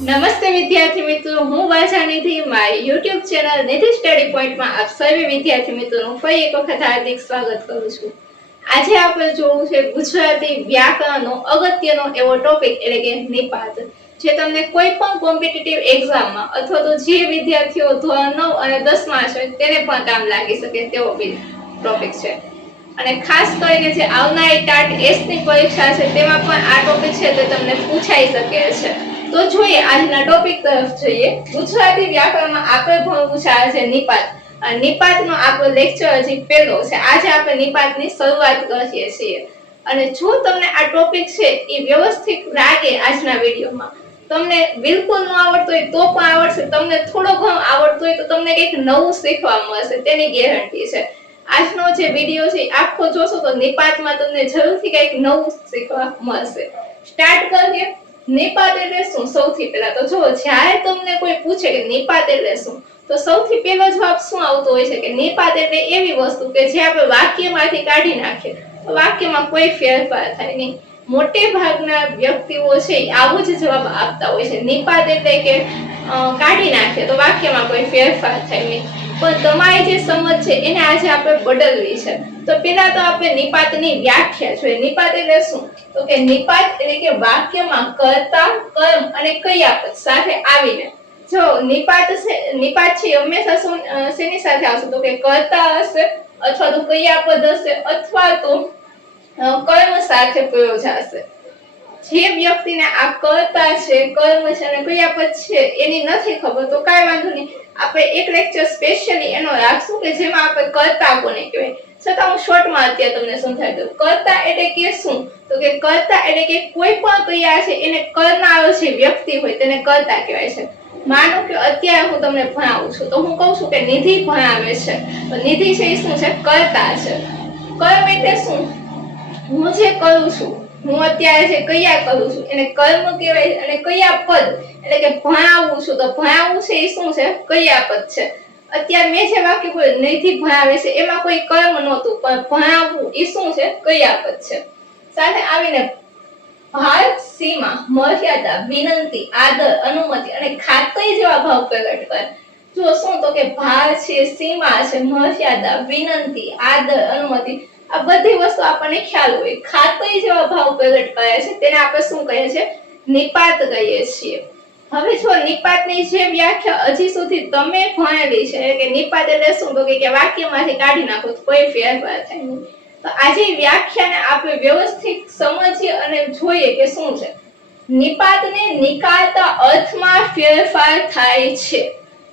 નમસ્તે વિદ્યાર્થી મિત્રો, હું વાછાણીથી મારી YouTube ચેનલ નિધિ સ્ટડી પોઈન્ટમાં આપ સર્વે વિદ્યાર્થી મિત્રોનું ફરી એક વખત હાર્દિક સ્વાગત કરું છું. આજે આપણે જોવું છે ગુજરાતી વ્યાકરણનો અગત્યનો એવો ટોપિક એટલે કે નિપાત, જે તમને કોઈ પણ કોમ્પિટિટિવ એક્ઝામમાં અથવા તો જે વિદ્યાર્થીઓ ધોરણ 9 અને 10માં છે તેને પણ કામ લાગી શકે તેવો ટોપિક છે. અને ખાસ કરીને જે આવનારી ટાટ એસ ની પરીક્ષા છે તેમાં પણ આ ટોપિક છે તે તમને પૂછાઈ શકે છે. તો જોઈએ આજના ટોપિક તરફ જઈએ. ગુજરાતી વ્યાકરણમાં આપણે ભણવું છે આજે નિપાત. નિપાતનો આપણો લેક્ચર હજી પહેલો છે. આજે આપણે નિપાતની શરૂઆત કરીએ છીએ. અને જો તમને આ ટોપિક છે એ વ્યવસ્થિત લાગે આજના વિડીયોમાં, તમને બિલકુલ ન આવડતું હોય તો પણ આવડશે, તમને થોડો ઘણો આવડતું હોય તો તમને કંઈક નવું શીખવા મળશે તેની ગેરંટી છે. આજનો જે વિડીયો છે આખો જોશો તો નિપાતમાં તમને જરૂરથી કંઈક નવું શીખવા મળશે. સ્ટાર્ટ કરીએ. નિપાત એટલે શું? સૌથી પહેલા તો જો જ્યારે તમને કોઈ પૂછે કે નિપાત એટલે શું, તો સૌથી પહેલો જવાબ શું આવતો હોય છે કે નિપાત એટલે એવી વસ્તુ કે જે આપણે વાક્યમાંથી કાઢી નાખીએ તો વાક્યમાં કોઈ ફેરફાર થાય નહીં. મોટે ભાગના વ્યક્તિઓ છે આવો જ જવાબ આપતા હોય છે. નિપાત એટલે કે કાઢી નાખીએ તો વાક્યમાં કોઈ ફેરફાર થાય નહીં. પણ તમારી જે સમજ છે એને આજે આપણે બદલવી છે. તો પહેલા તો આપણે નિપાતની વ્યાખ્યા જોઈએ. નિપાત એટલે શું? તો કે નિપાત એટલે કે વાક્યમાં કર્તા, કર્મ અને ક્રિયાપદ સાથે આવીને, જો નિપાત છે હંમેશા શેની સાથે આવશે? તો કે કર્તા હશે અથવા તો ક્રિયાપદ હશે અથવા તો કર્મ સાથે પ્રયોજાશે. જે વ્યક્તિને આ કર્તા છે, કર્મ છે અને ક્રિયાપદ છે એની નથી ખબર તો કાંઈ વાંધો નહીં, આપણે એક લેક્ચર સ્પેશિયલી એનો રાખશું કે જેમાં આપણે કર્તા કોને કહેવાય. છતાં હું શોર્ટમાં અત્યારે તમને સમજાવી દઉં. કર્તા એટલે કે શું? તો કે કર્તા એટલે કે કોઈ પણ ક્રિયા છે એને કરનારો જે વ્યક્તિ હોય તેને કર્તા કહેવાય છે. માનો કે અત્યારે હું તમને ભણાવું છું તો હું કહું છું કે નિધિ ભણાવે છે, તો નિધિ છે એ શું છે? કર્તા છે. કર્મ એટલે શું? હું જે કરું છું, હું અત્યારે જે ક્રિયા કરું છું એને કર્મ કહેવાય. અને ક્રિયાપદ એટલે કે ભણાવું છું, તો ભણાવું છે એ શું છે? ક્રિયાપદ છે. અત્યારે મેં જે વાક્ય બોલ્યું નિધિ ભણાવે છે એમાં કોઈ કર્મ નહોતું, પણ ભણાવવું એ શું છે? ક્રિયાપદ છે. સાથે આવીને ભાર, સીમા, મર્યાદા, વિનંતી, આદર, અનુમતિ અને ખાતરી જેવા ભાવ પ્રગટ કરે. જો શું? તો કે ભાર છે, સીમા છે, મર્યાદા, વિનંતી, આદર, અનુમતિ, આ બધી વસ્તુ આપણને ખ્યાલ હોય. ખાતરી જેવા ભાવ પ્રગટ કરે છે તેને આપણે શું કહીએ છીએ? નિપાત કહીએ છીએ. હવે જો નિપાતની જે વ્યાખ્યા હજી સુધી તમે ભણેલી છે કે નિપાત એટલે શું? તો કે વાક્યમાંથી કાઢી નાખો તો કોઈ ફેરફાર થાય નહીં. તો આજે વ્યાખ્યાને આપણે વ્યવસ્થિત સમજીએ અને જોઈએ કે શું છે. નિપાતને નિકાળતા અર્થમાં ફેરફાર થાય છે.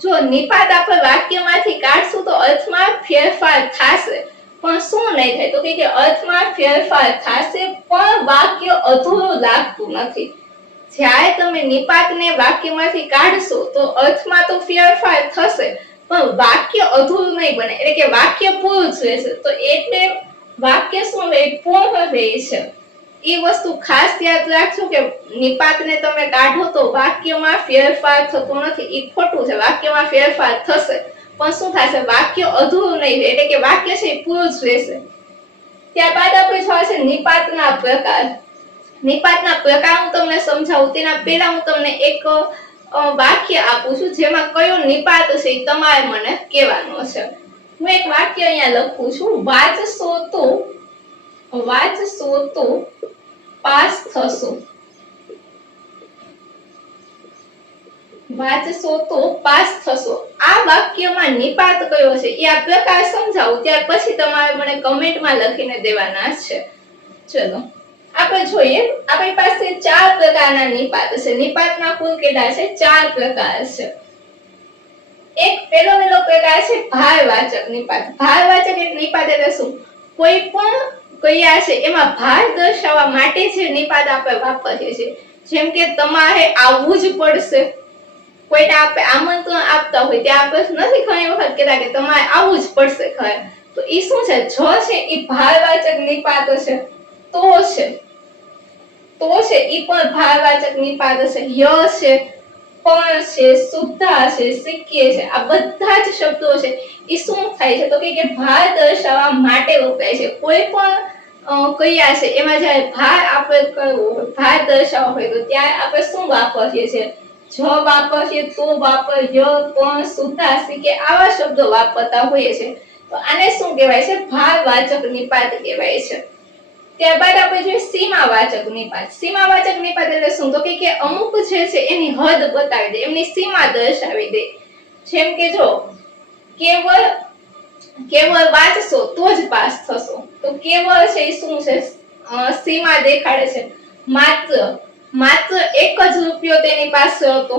જો નિપાત આપણે વાક્યમાંથી કાઢશું તો અર્થમાં ફેરફાર થશે, પણ શું નહીં થાય? તો કે અર્થમાં ફેરફાર થશે પણ વાક્ય અધૂરું લાગતું નથી. જ્યારે તમે નિપાતને વાક્યમાંથી કાઢશો તો અર્થમાં તો ફેરફાર થશે પણ વાક્ય અધૂરું નહીં બને, એટલે કે વાક્ય પૂરું જ રહેશે. તો એટલે વાક્ય શું રહે? પૂર્ણ રહે છે. એ વસ્તુ ખાસ યાદ રાખજો કે નિપાતને તમે કાઢો તો વાક્યમાં ફેરફાર થતો નથી. એ ખોટું છે. વાક્યમાં ફેરફાર થશે પણ શું થશે? વાક્ય અધૂરું નહીં રહે, એટલે કે વાક્ય છે એ પૂરું જ રહેશે. ત્યારબાદ આપણે જોવા છે નિપાતના પ્રકાર. નિપાતના પ્રકાર હું તમને સમજાવું તેના પહેલા હું તમને એક વાક્ય આપું છું જેમાં કયો નિપાત છે એ તમારે મને કહેવાનો છે. હું એક વાક્ય અહીંયા લખું છું. વાંચશો તો પાસ થશો. વાંચશો તો પાસ થશો. આ વાક્યમાં નિપાત કયો છે એ આ પ્રકાર સમજાવું, ત્યાર પછી તમારે મને કમેન્ટમાં લખીને દેવાના છે. ચલો આપણે જોઈએ. આપણી પાસે 4 પ્રકારના નિપાત છે. નિપાતના કુલ કેટલા છે? 4 પ્રકાર છે. એક પહેલો પ્રકાર છે ભારવાચક નિપાત. ભારવાચક એક નિપાત એટલે શું? કોઈ પણ ક્રિયા છે એમાં ભાર દર્શાવવા માટે જે નિપાત આપણે વાપરીએ છીએ. જેમ કે તમારે આવવું જ પડશે. કોઈને આપણે આમંત્રણ આપતા હોય ત્યાં આપણે નથી ઘણી વખત કહેતા કે તમારે આવવું જ પડશે ઘરે, તો એ શું છે? જ છે એ ભારવાચક નિપાત છે. તો છે એ પણ ભારવાચક નિપાત છે. ય છે, પણ છે, સુદ્ધા છે, શીખીએ છે, આ બધા જ શબ્દો છે એ શું થાય છે? તો કે ભાર દર્શાવવા માટે વપરાય છે. કોઈ પણ ક્રિયા છે એમાં જ્યારે ભાર આપણે કરવો હોય, ભાર દર્શાવવો હોય તો ત્યારે આપણે શું વાપરીએ છીએ? જ વાપરીએ, તો વાપર, ય, પણ, સુધાસી કે આવા શબ્દો વાપરતા હોઈએ છે. તો આને શું કહેવાય છે? ભાવવાચક નિપાત કહેવાય છે. ત્યારબાદ આપણે જોઈએ સીમાવાચક નિપાત. સીમાવાચક નિપાત એટલે શું? તો કે અમુક જે છે એની હદ બતાવી દે, એમની સીમા દર્શાવી દે. જેમ કે જો કેવળ વાંચશો તો જ પાસ થશો. તો કેવળ છે એ શું છે? સીમા દેખાડે છે. માત્ર એક જ રૂપિયો તેની પાસે હતો.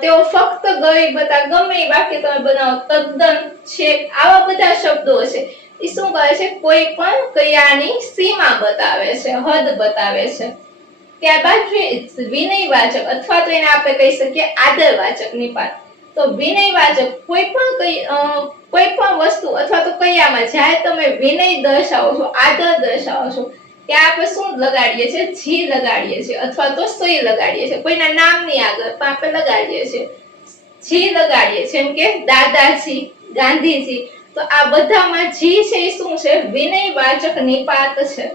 તેઓ ફક્ત ગરીબ હતા. ગમે એ વાક્ય તમે બનાવો, તદ્દન, છેક, આવા બધા શબ્દો છે એ શું કરે છે? કોઈ પણ ક્રિયાની સીમા બતાવે છે, હદ બતાવે છે. ત્યારબાદ વિનયવાચક અથવા તો એને આપણે કહી શકીએ આદરવાચક નિપાત. તો વિનયવાચક કોઈ પણ વસ્તુ અથવા તો ક્રિયામાં જ્યારે તમે વિનય દર્શાવો છો, આદર દર્શાવો છો, ત્યાં આપણે શું લગાડીએ છીએ? જી લગાડીએ છીએ અથવા તો સહી લગાડીએ છીએ. કોઈના નામની આગળ પણ આપણે લગાડીએ છીએ, જી લગાડીએ છીએ. જેમ કે દાદાજી, ગાંધીજી. તો આ બધામાં જી છે એ શું છે? વિનયવાચક નિપાત છે.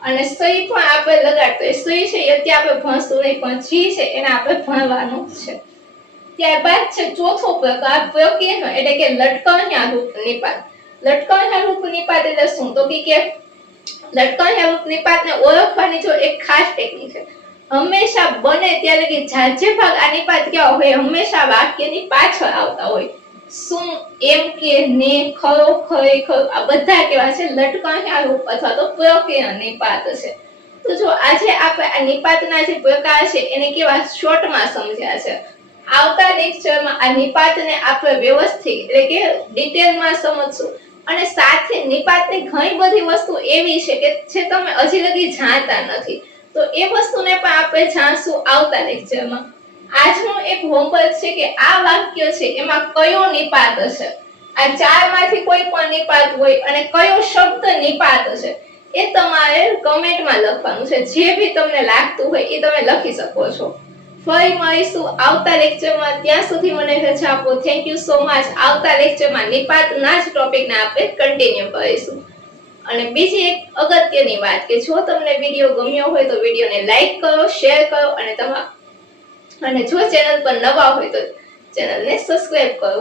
અને સહી પણ આપણે લગાડતો હોય, સહી છે એ અત્યારે આપણે ભણશું નહીં, પણ જી છે એને આપણે ભણવાનું છે. ત્યારબાદ છે ચોથો પ્રકાર પ્રકીર્ણ એટલે કે લટકણિયા રૂપ નિપાત. લટકણિયા રૂપ નિપાત એટલે શું? તો કે લટકણિયા રૂપ નિપાતને ઓળખવાની જો એક ખાસ ટેકનિક છે. હંમેશા બને ત્યારે કે જાજે ભાગ આ નિપાત કેવા હોય? હંમેશા વાક્યની પાછળ આવતા હોય. શું, એમ કે, ને, ખરો, ખરેખર, આ બધા કેવા છે? લટકણિયા રૂપ અથવા તો પ્રકીર્ણ નિપાત છે. તો જો આજે આપણે આ નિપાતના જે પ્રકાર છે એને કેવા શોર્ટમાં સમજ્યા છે. આવતા લેક્ચરમાં આ નિપાતને આપણે વ્યવસ્થિત એટલે કે ડિટેલમાં સમજશું. અને સાથે નિપાતની ઘણી બધી વસ્તુ એવી છે કે જે તમે હજી લગી જાણતા નથી. તો એ વસ્તુને પણ આપણે જાણશું આવતા લેક્ચરમાં. આજનું એક હોમવર્ક છે કે આ વાક્ય છે એમાં કયો નિપાત હશે. આ ચારમાંથી કોઈ પણ નિપાત હોય અને કયો શબ્દ નિપાત હશે એ તમારે કમેન્ટમાં લખવાનું છે. જે બી તમને લાગતું હોય એ તમે લખી શકો છો. ફરી મળીશું આવતા લેક્ચરમાં. ત્યાં સુધી મને રજા આપો. Thank you so much. આવતા લેક્ચરમાં નિપાતના જ ટોપિકને આપણે કન્ટિન્યુ કરીશું. અને બીજી એક અગત્યની વાત કે જો તમને વિડીયો ગમ્યો હોય તો વિડીયોને લાઈક કરો, શેર કરો અને જો ચેનલ પર નવા હોય તો ચેનલને સબસ્ક્રાઇબ કરો.